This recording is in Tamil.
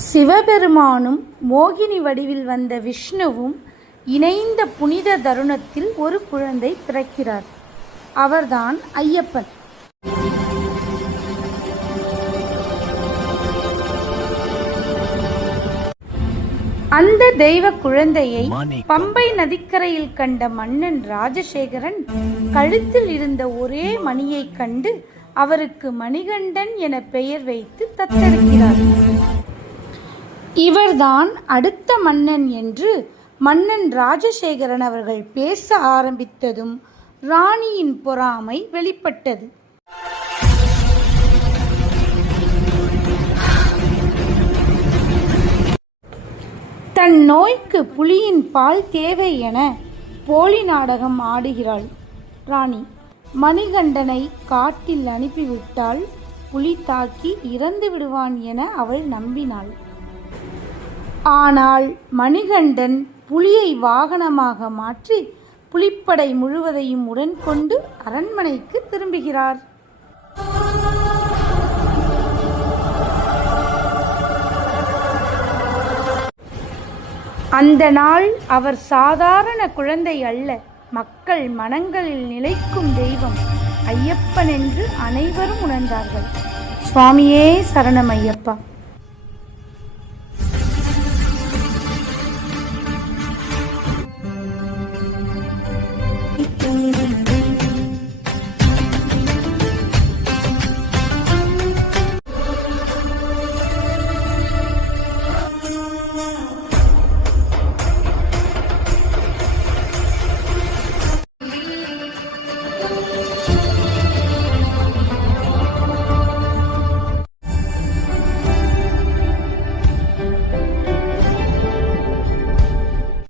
சிவபெருமானும் மோகினி வடிவில் வந்த விஷ்ணுவும் இணைந்த புனித தருணத்தில் ஒரு குழந்தை பிறக்கிறார். அவர்தான் ஐயப்பன். அந்த தெய்வ குழந்தையை பம்பை நதிக்கரையில் கண்ட மன்னன் ராஜசேகரன் கழுத்தில் இருந்த ஒரே மணியை கண்டு அவருக்கு மணிகண்டன் என பெயர் வைத்து தத்தெடுக்கிறார். இவர்தான் அடுத்த மன்னன் என்று மன்னன் ராஜசேகரன் அவர்கள் பேச ஆரம்பித்ததும் ராணியின் பொறாமை வெளிப்பட்டது. தன் நோய்க்கு புலியின் பால் தேவை என போலி நாடகம் ஆடுகிறாள் ராணி. மணிகண்டனை காட்டில் அனுப்பிவிட்டால் புலி தாக்கி இறந்து விடுவான் என அவள் நம்பினாள். ஆனால் மணிகண்டன் புலியை வாகனமாக மாற்றி புலிப்படை முழுவதையும் உடன் கொண்டு அரண்மனைக்கு திரும்புகிறார். அந்த நாள் அவர் சாதாரண குழந்தை அல்ல, மக்கள் மனங்களில் நிலைக்கும் தெய்வம் ஐயப்பன் என்று அனைவரும் உணர்ந்தார்கள். சுவாமியே சரணம் ஐயப்பா.